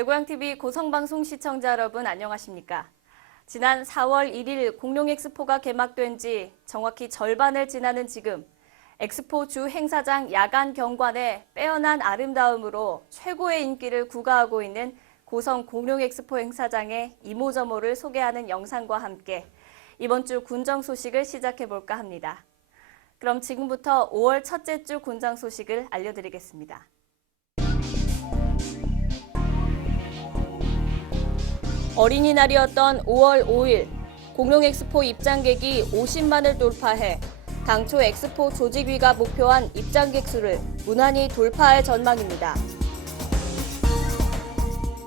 대구양TV 고성방송 시청자 여러분 안녕하십니까? 지난 4월 1일 공룡엑스포가 개막된 지 정확히 절반을 지나는 지금 엑스포 주 행사장 야간 경관의 빼어난 아름다움으로 최고의 인기를 구가하고 있는 고성 공룡엑스포 행사장의 이모저모를 소개하는 영상과 함께 이번 주 군정 소식을 시작해볼까 합니다. 그럼 지금부터 5월 첫째 주 군정 소식을 알려드리겠습니다. 어린이날이었던 5월 5일 공룡엑스포 입장객이 50만을 돌파해 당초 엑스포 조직위가 목표한 입장객 수를 무난히 돌파할 전망입니다.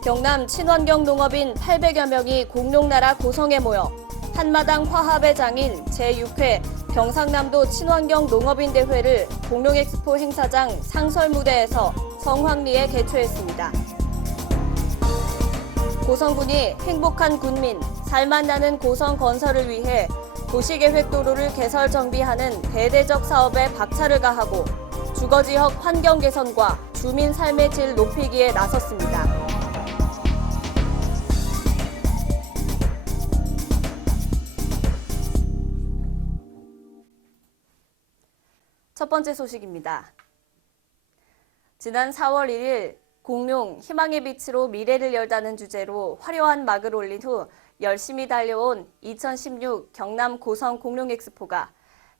경남 친환경 농업인 800여 명이 공룡나라 고성에 모여 한마당 화합의 장인 제6회 경상남도 친환경 농업인 대회를 공룡엑스포 행사장 상설무대에서 성황리에 개최했습니다. 고성군이 행복한 군민, 살맛나는 고성 건설을 위해 도시계획도로를 개설 정비하는 대대적 사업에 박차를 가하고 주거지역 환경 개선과 주민 삶의 질 높이기에 나섰습니다. 첫 번째 소식입니다. 지난 4월 1일 공룡, 희망의 빛으로 미래를 열다는 주제로 화려한 막을 올린 후 열심히 달려온 2016 경남 고성 공룡엑스포가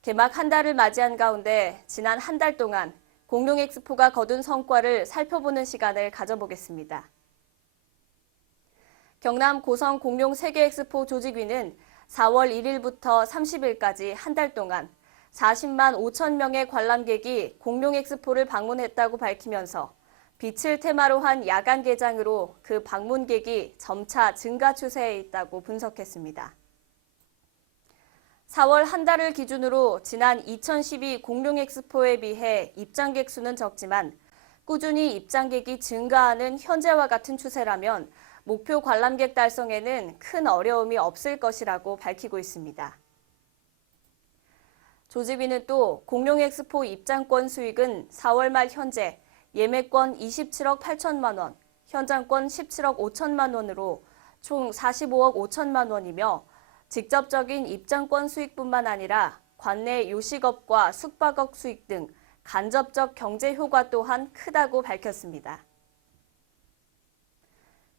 개막 한 달을 맞이한 가운데 지난 한 달 동안 공룡엑스포가 거둔 성과를 살펴보는 시간을 가져보겠습니다. 경남 고성 공룡 세계엑스포 조직위는 4월 1일부터 30일까지 한 달 동안 40만 5천 명의 관람객이 공룡엑스포를 방문했다고 밝히면서 빛을 테마로 한 야간 개장으로 그 방문객이 점차 증가 추세에 있다고 분석했습니다. 4월 한 달을 기준으로 지난 2012 공룡엑스포에 비해 입장객 수는 적지만 꾸준히 입장객이 증가하는 현재와 같은 추세라면 목표 관람객 달성에는 큰 어려움이 없을 것이라고 밝히고 있습니다. 조직위는 또 공룡엑스포 입장권 수익은 4월 말 현재 예매권 27억 8천만 원, 현장권 17억 5천만 원으로 총 45억 5천만 원이며 직접적인 입장권 수익뿐만 아니라 관내 요식업과 숙박업 수익 등 간접적 경제 효과 또한 크다고 밝혔습니다.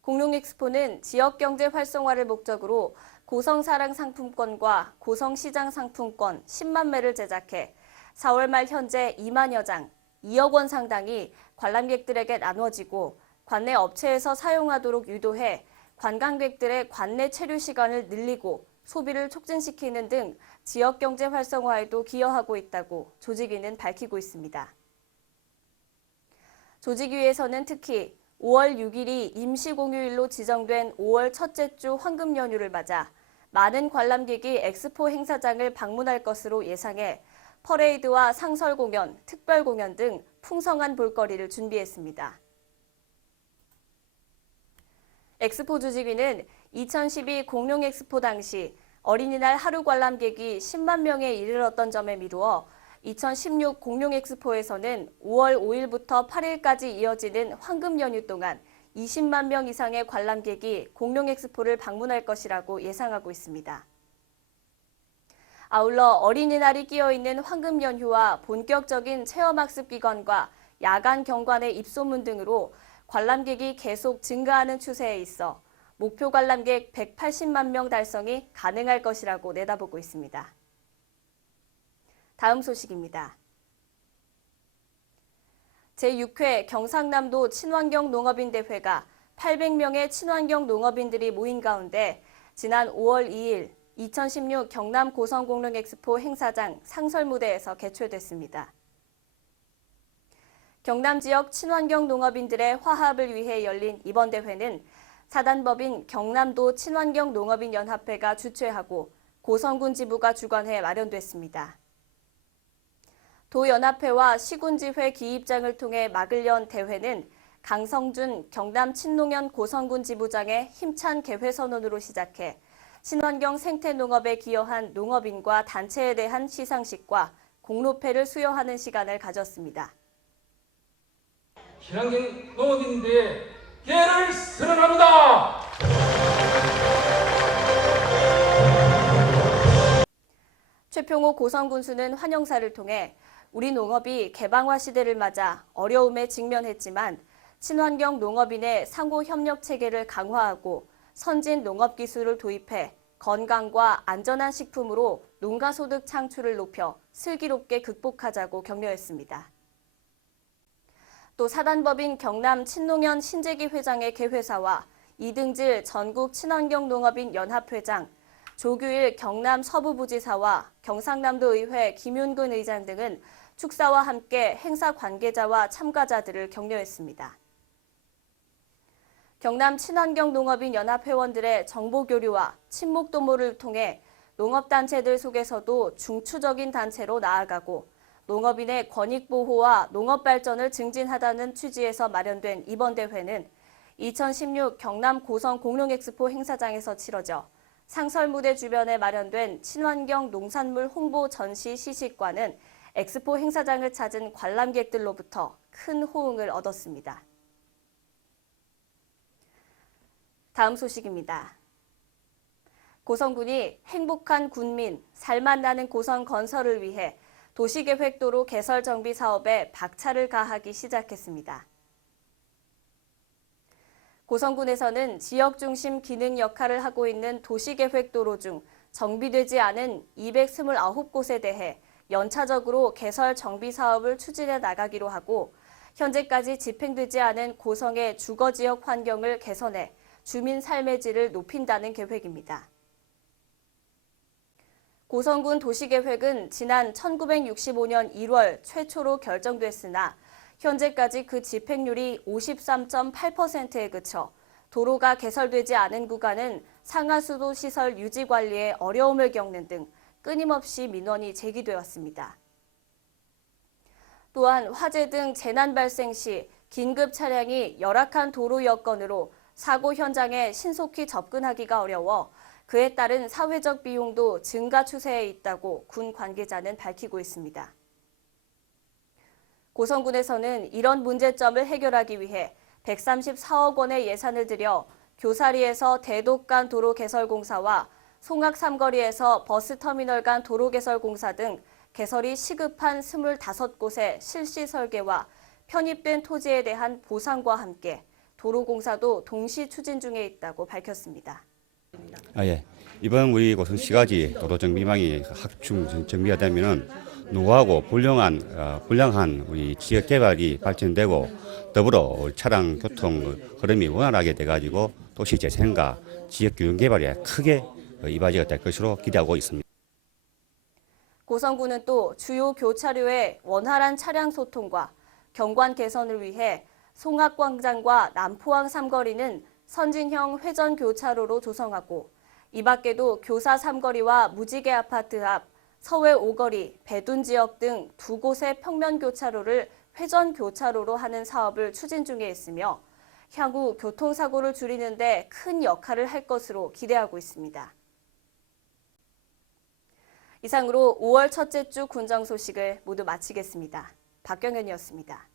공룡엑스포는 지역경제 활성화를 목적으로 고성사랑 상품권과 고성시장 상품권 10만 매를 제작해 4월 말 현재 2만여 장, 2억 원 상당이 관람객들에게 나눠지고 관내 업체에서 사용하도록 유도해 관광객들의 관내 체류 시간을 늘리고 소비를 촉진시키는 등 지역경제 활성화에도 기여하고 있다고 조직위는 밝히고 있습니다. 조직위에서는 특히 5월 6일이 임시공휴일로 지정된 5월 첫째 주 황금 연휴를 맞아 많은 관람객이 엑스포 행사장을 방문할 것으로 예상해 퍼레이드와 상설 공연, 특별 공연 등 풍성한 볼거리를 준비했습니다. 엑스포 조직위는 2012 공룡엑스포 당시 어린이날 하루 관람객이 10만 명에 이르렀던 점에 미루어 2016 공룡엑스포에서는 5월 5일부터 8일까지 이어지는 황금 연휴 동안 20만 명 이상의 관람객이 공룡엑스포를 방문할 것이라고 예상하고 있습니다. 아울러 어린이날이 끼어있는 황금 연휴와 본격적인 체험학습 기간과 야간 경관의 입소문 등으로 관람객이 계속 증가하는 추세에 있어 목표 관람객 180만 명 달성이 가능할 것이라고 내다보고 있습니다. 다음 소식입니다. 제6회 경상남도 친환경 농업인 대회가 800명의 친환경 농업인들이 모인 가운데 지난 5월 2일 2016 경남 고성 공룡엑스포 행사장 상설무대에서 개최됐습니다. 경남 지역 친환경 농업인들의 화합을 위해 열린 이번 대회는 사단법인 경남도 친환경 농업인 연합회가 주최하고 고성군 지부가 주관해 마련됐습니다. 도연합회와 시군지회 기입장을 통해 막을 연 대회는 강성준 경남 친농연 고성군 지부장의 힘찬 개회 선언으로 시작해 친환경 생태농업에 기여한 농업인과 단체에 대한 시상식과 공로패를 수여하는 시간을 가졌습니다. 친환경 농업인들의 기회를 선언합니다. 최평호 고성군수는 환영사를 통해 우리 농업이 개방화 시대를 맞아 어려움에 직면했지만 친환경 농업인의 상호 협력 체계를 강화하고 선진 농업 기술을 도입해 건강과 안전한 식품으로 농가 소득 창출을 높여 슬기롭게 극복하자고 격려했습니다. 또 사단법인 경남 친농연 신재기 회장의 개회사와 이등질 전국 친환경 농업인 연합회장, 조규일 경남 서부부지사와 경상남도의회 김윤근 의장 등은 축사와 함께 행사 관계자와 참가자들을 격려했습니다. 경남 친환경 농업인 연합 회원들의 정보 교류와 친목 도모를 통해 농업단체들 속에서도 중추적인 단체로 나아가고 농업인의 권익 보호와 농업 발전을 증진하다는 취지에서 마련된 이번 대회는 2016 경남 고성 공룡엑스포 행사장에서 치러져 상설무대 주변에 마련된 친환경 농산물 홍보 전시 시식관은 엑스포 행사장을 찾은 관람객들로부터 큰 호응을 얻었습니다. 다음 소식입니다. 고성군이 행복한 군민, 살맛 나는 고성 건설을 위해 도시계획도로 개설 정비 사업에 박차를 가하기 시작했습니다. 고성군에서는 지역 중심 기능 역할을 하고 있는 도시계획도로 중 정비되지 않은 229곳에 대해 연차적으로 개설 정비 사업을 추진해 나가기로 하고 현재까지 집행되지 않은 고성의 주거지역 환경을 개선해 주민 삶의 질을 높인다는 계획입니다. 고성군 도시계획은 지난 1965년 1월 최초로 결정됐으나 현재까지 그 집행률이 53.8%에 그쳐 도로가 개설되지 않은 구간은 상하수도 시설 유지 관리에 어려움을 겪는 등 끊임없이 민원이 제기돼 왔습니다. 또한 화재 등 재난 발생 시 긴급 차량이 열악한 도로 여건으로 사고 현장에 신속히 접근하기가 어려워 그에 따른 사회적 비용도 증가 추세에 있다고 군 관계자는 밝히고 있습니다. 고성군에서는 이런 문제점을 해결하기 위해 134억 원의 예산을 들여 교사리에서 대독 간 도로 개설 공사와 송악 삼거리에서 버스터미널 간 도로 개설 공사 등 개설이 시급한 25곳의 실시 설계와 편입된 토지에 대한 보상과 함께 도로 공사도 동시 추진 중에 있다고 밝혔습니다. 이번 우리 고성시가지 도로 정비망이 확충 정비가 되면은 노후하고 불량한 우리 지역 개발이 발전되고 더불어 차량 교통 흐름이 원활하게 돼가지고 도시 재생과 지역 균형 개발에 크게 이바지가 될 것으로 기대하고 있습니다. 고성군은 또 주요 교차로의 원활한 차량 소통과 경관 개선을 위해 송악광장과 남포항 삼거리는 선진형 회전 교차로로 조성하고 이 밖에도 교사 삼거리와 무지개 아파트 앞, 서해 5거리, 배둔 지역 등 두 곳의 평면 교차로를 회전 교차로로 하는 사업을 추진 중에 있으며 향후 교통사고를 줄이는 데 큰 역할을 할 것으로 기대하고 있습니다. 이상으로 5월 첫째 주 군정 소식을 모두 마치겠습니다. 박경현이었습니다.